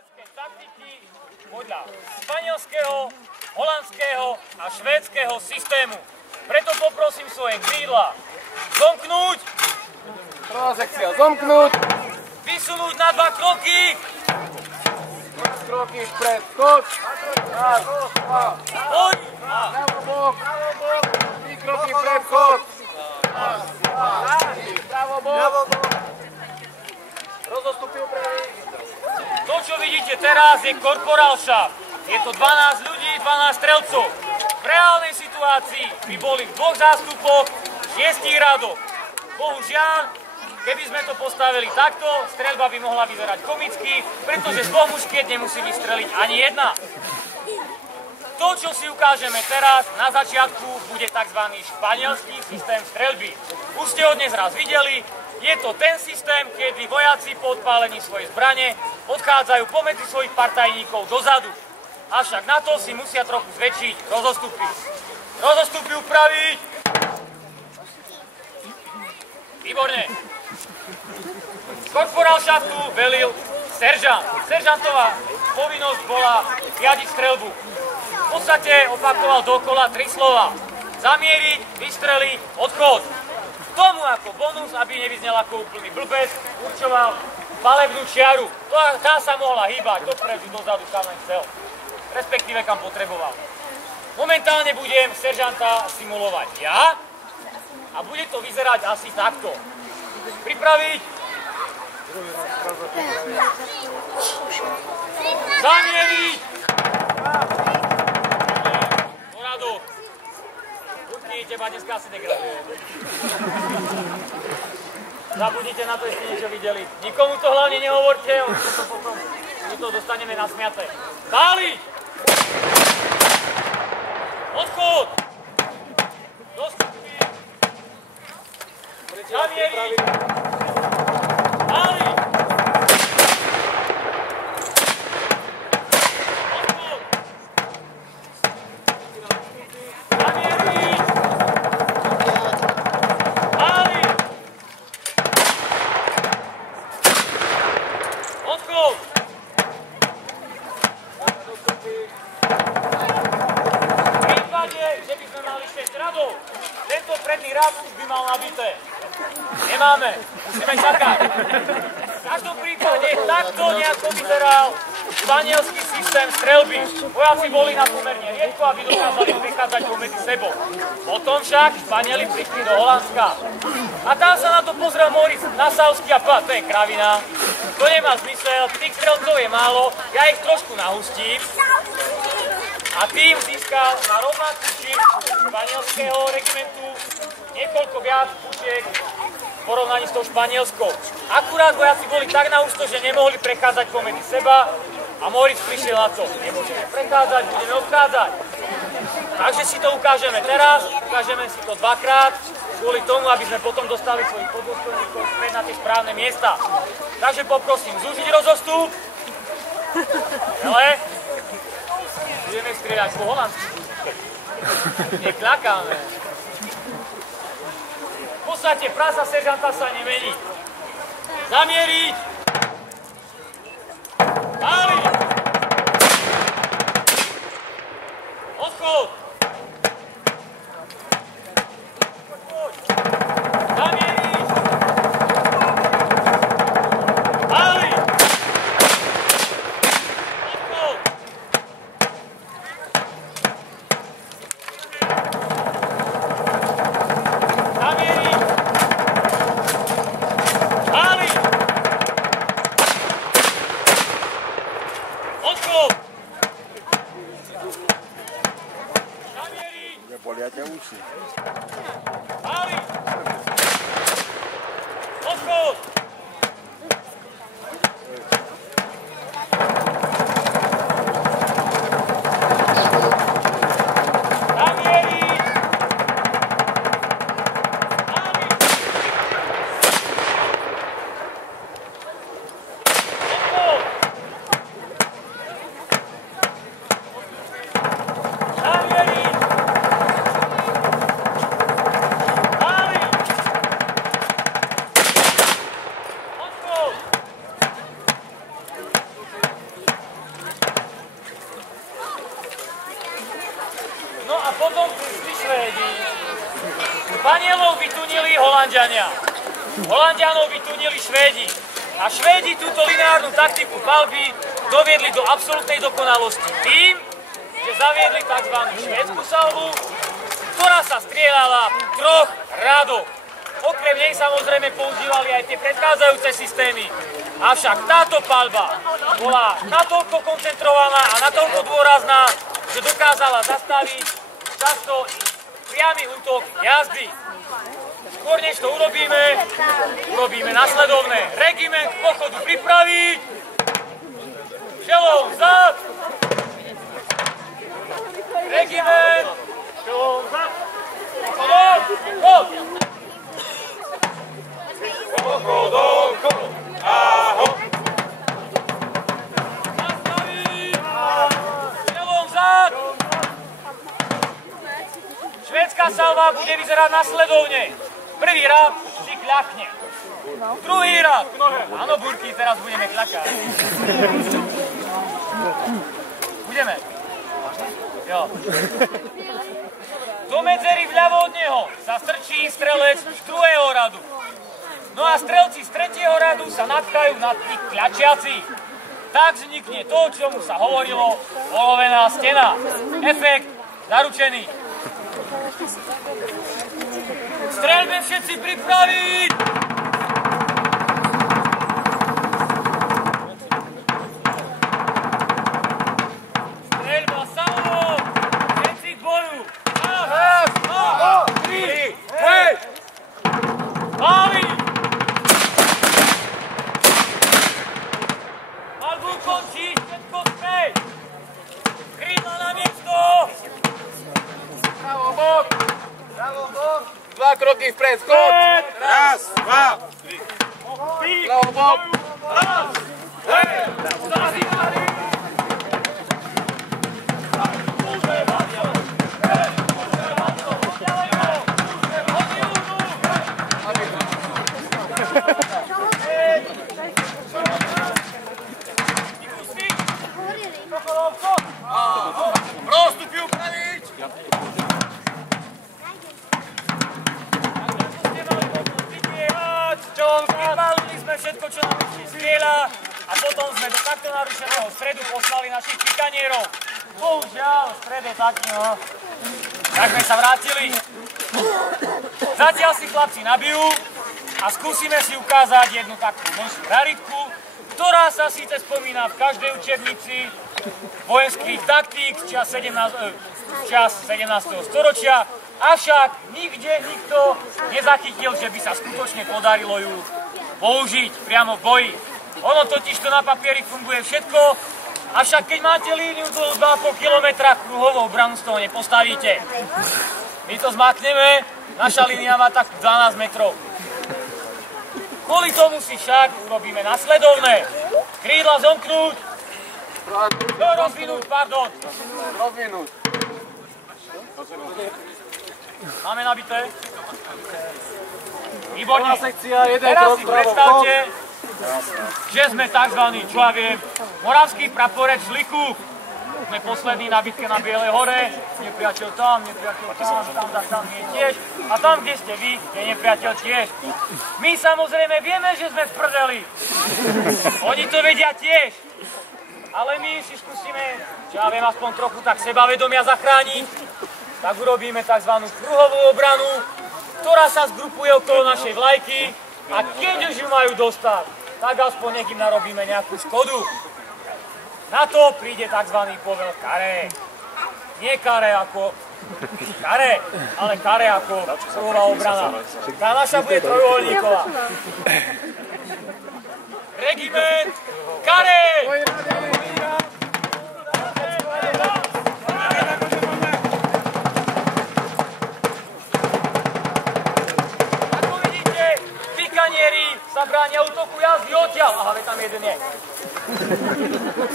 strelecké taktiky podľa španielského, holandského a švédskeho systému. Preto poprosím svoje krídla zomknúť. Prvá sekcia zomknúť. Vysunúť na 2 kroky. 2 kroky vpred, skok. Raz, dva. Poď. Ľavo bok. 3 kroky vpred, skok. Raz, dva, ľavo bok. Rozostupil pravý. To, čo vidíte teraz, je korporál šaft. Je to 12 ľudí, 12 strelcov. V reálnej situácii by boli v 2 zástupoch, 6 radoch. Bohužiaľ, keby sme to postavili takto, streľba by mohla vyzerať komicky, pretože z 2 muškiet nemusí vystreliť ani jedna. To, čo si ukážeme teraz, na začiatku bude tzv. Španielský systém streľby. Už ste ho dnes raz videli. Je to ten systém, kedy vojaci po odpálení svojej zbrane odchádzajú pomedzi svojich partajníkov dozadu. Avšak na to si musia trochu zväčšiť rozostupy. Rozostupy upraviť. Výborne. Korporál šaftu velil seržant. Seržantová povinnosť bola riadiť streľbu. V podstate opakoval dokola 3 slova. Zamieriť, vystreliť, odchod. K tomu ako bonus, aby nevyznel ako úplný blbec, určoval palebnú čiaru. Tá sa mohla hýbať dopredu, dozadu, kam len chcel. Respektíve kam potreboval. Momentálne budem seržanta simulovať ja a bude to vyzerať asi takto. Pripraviť. Zamieriť. Poradu. Určite teba dneska asi negraduje. Zabudnite na to, ešte niečo videli. Nikomu to hlavne nehovorte, potom to dostaneme nasmiate. Páliť! Odchod! Dostupy! Zamieriť! Páliť! Odchod! Zamieriť! Páliť! Odchod! Že by sme mali 6 radov. Tento predný rad už by mal nabité. Nemáme. Musíme čakať. V každom prípade takto nejako vyzeral španielský systém streľby. Vojaci boli na pomerne riedko, aby dokázali prichádzať pomedzi sebou. Potom však Španieli prišli do Holandska. A tam sa na to pozrel Moritz Nassauský a povedal, to je kravina. To nemá zmysel, tých strelcov je málo, ja ich trošku nahustím. A tým získal na rovnakú šírku španielského regimentu niekoľko viac pušiek v porovnaní s tou španielskou. Akurát vojaci boli tak na ústo, že nemohli prechádzať pomedzi seba a Moritz prišiel na to. Nemôžeme prechádzať, budeme obchádzať. Takže si to ukážeme teraz, ukážeme si to 2-krát, kvôli tomu, aby sme potom dostali svojich podôstojníkov späť na tie správne miesta. Takže poprosím, zúžiť rozostup. Hele. Budeme strieľať po holandsky. Nekľakáme. V podstate práca seržanta sa nemení. Zamieriť. Páliť. Odchod. Zamieriť. Páliť. Odchod. Bolia ťa uši. Páliť! Odchod! Zamieriť! Páliť! Odchod! Zamieriť! No a potom prišli Švédi. Španielov vytunili Holanďania. Holanďanov vytunili Švédi. A Švédi túto lineárnu taktiku palby doviedli do absolútnej dokonalosti tým, že zaviedli tzv. Švédsku salvu, ktorá sa strieľala v 3 radoch. Okrem nej samozrejme používali aj tie predchádzajúce systémy. Avšak táto paľba bola natoľko koncentrovaná a natoľko dôrazná, že dokázala zastaviť často priamy útok jazdy. Skôr než to urobíme nasledovné. Regiment k pochodu pripraviť. Čelom vzad. Regiment. Čelom vzad. Pochod. Pochodom. Ahoj. Nastaviť. Čelom vzad. Švédská salva bude vyzerať nasledovne. Prvý rád si kľakne. Druhý rád. Áno, burky, teraz budeme kľakať. Budeme. Jo. Do medzery vľavo od neho sa strčí strelec z 2. radu. No a strelci z 3. radu sa natkajú na tých kľačiacich. Tak vznikne to, čomu sa hovorilo olovená stena. Efekt zaručený. Streľbe všetci pripraviť! Streľba salvo! Všetci k boju! Raz, dva, tri, hej! Hlavy! Palbu končí, všetko späť! Krídla na miesto! Pravo bok! Pravo bok! 2 kroky vpred, skok! Raz, 2, 3. Pravo bok! Raz! Hej! Zazývali! Prostup ju upraviť! Vypálili sme všetko, čo nám ešte strieľa a potom sme do takto narušeného stredu poslali našich pikanierov. Bohužiaľ, stred je taký, no. Tak sme sa vrátili. Zatiaľ si chlapci nabijú a skúsime si ukázať jednu takú menšiu raritku, ktorá sa síce spomína v každej učebnici vojenských taktík z čas 17. storočia, avšak nikde nikto nezachytil, že by sa skutočne podarilo ju použiť priamo v boji. Ono totiž to na papieri funguje všetko, avšak keď máte líniu do 2,5 km kruhovou branu z toho nepostavíte. My to zmakneme, naša línia má tak 12 metrov. Kvôli tomu si však urobíme nasledovné. Krídla zomknúť, rozvinúť, pardon. Rozvinúť. Máme nabité? Výborne. Sekcia, jeden Teraz krok si pravo, predstavte, že sme tzv. Čo ja viem, moravský praporec Žliku. Sme poslední na bitke na Bielej hore, nepriateľ tam, tam je tiež. A tam, kde ste vy, je nepriateľ tiež. My samozrejme vieme, že sme v prdeli. Oni to vedia tiež. Ale my si skúsime, čo ja viem, aspoň trochu tak sebavedomia zachrániť. Tak urobíme tzv. Kruhovú obranu, ktorá sa zgrupuje okolo našej vlajky a keď už ju majú dostať, tak aspoň nech im narobíme nejakú škodu. Na to príde tzv. Povel karé. Nie karé ako karé, ale karé ako kruhová obrana. Tá naša bude trojuholníková. Regiment karé! Sa bránia útoku jazdy odtiaľ. Aha, veď tam jeden je.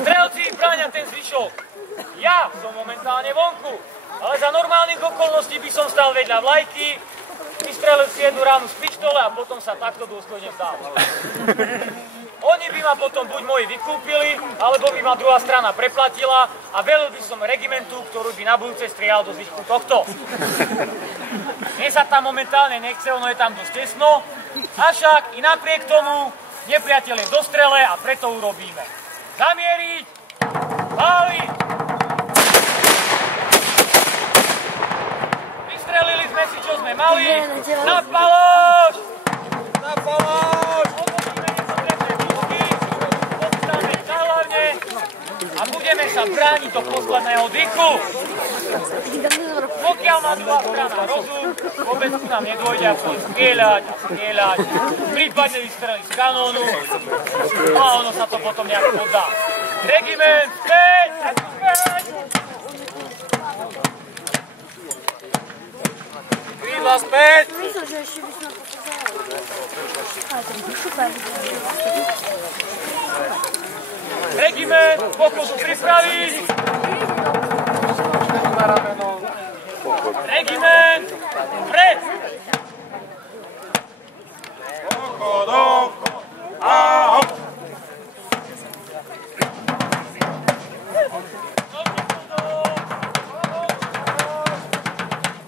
Strelci bránia ten zvyšok. Ja som momentálne vonku, ale za normálnych okolností by som stal vedľa vlajky, vystrelil si jednu ránu z pištole a potom sa takto dôstojne vzdal. Oni by ma potom buď moji vykúpili, alebo by ma druhá strana preplatila a velil by som regimentu, ktorú by na budúce strieľal do zvyšku tohto. Mne sa tam momentálne nechce, ono je tam dosť tesno, avšak i napriek tomu nepriateľ je v dostrele a preto urobíme. Zamieriť! Páliť! Vystrelili sme si, čo sme mali. Na paloš! Na paloš! Odvodíme nepotrebné púšky, podstáme záhlavne a budeme sa brániť do posledného dychu. Pokiaľ má druhá strana rozum, vôbec ku nám nedôjde a bude strieľať a strieľať. Prípadne vystreliť z kanónu a ono sa to potom nejak podá. Regiment, späť! Krídla späť! Myslím, že ešte by sme pokazali. Regiment, pokusu pripraviť! Regiment, pred!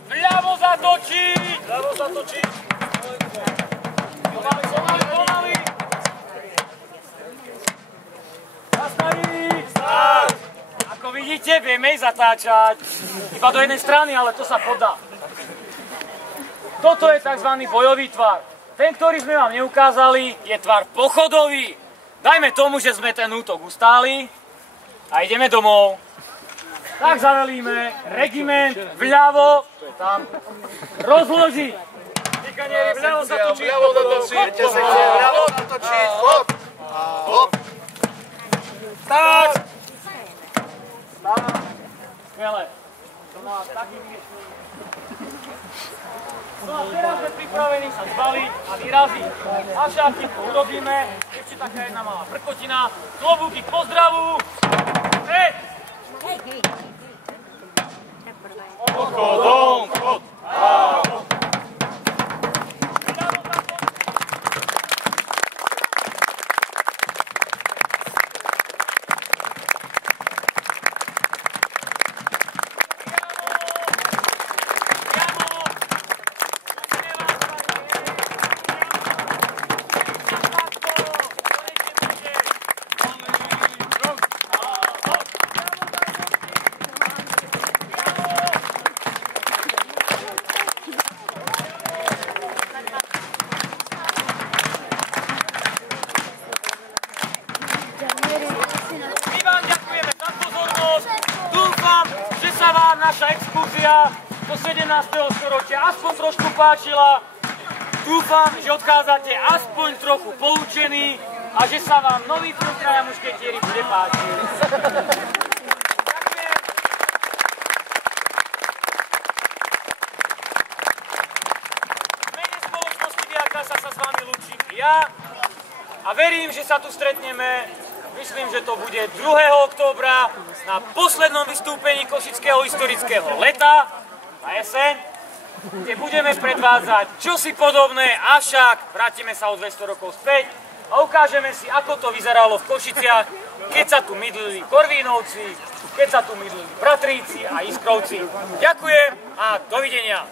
Vľavo zatočiť! Vľavo zatočiť! Pomaly! Zastaviť! Stáť! Ako vidíte, vieme ich zatáčať. Iba do jednej strany, ale to sa podá. Toto je tzv. Bojový tvar. Ten, ktorý sme vám neukázali, je tvar pochodový. Dajme tomu, že sme ten útok ustáli a ideme domov. Tak zavelíme regiment vľavo, tam rozložiť. Pikanieri, vľavo zatočiť. Vľavo zatočiť. Vľavo zatočiť. Hop. Hop. Tak. Skvelé. No a teraz sme pripravení sa zbaliť a vyraziť. Avšak keď to urobíme, ešte taká jedna malá prkotina. Klobúky k pozdravu. Pred! Odchodom. Naša exkurzia do 17. storočia aspoň trošku páčila. Dúfam, že odchádzate aspoň trochu poučení a že sa vám nový film Traja mušketieri bude páčiť. Ďakujem. V mene spoločnosti Diakasa sa s vami lúčim ja a verím, že sa tu stretneme. Myslím, že to bude 2. októbra na poslednom vystúpení Košického historického leta na jeseň, kde budeme predvádzať čosi podobné, avšak vrátime sa o 200 rokov späť a ukážeme si, ako to vyzeralo v Košiciach, keď sa tu mydlili Korvínovci, keď sa tu mydlili Bratríci a Iskrovci. Ďakujem a dovidenia.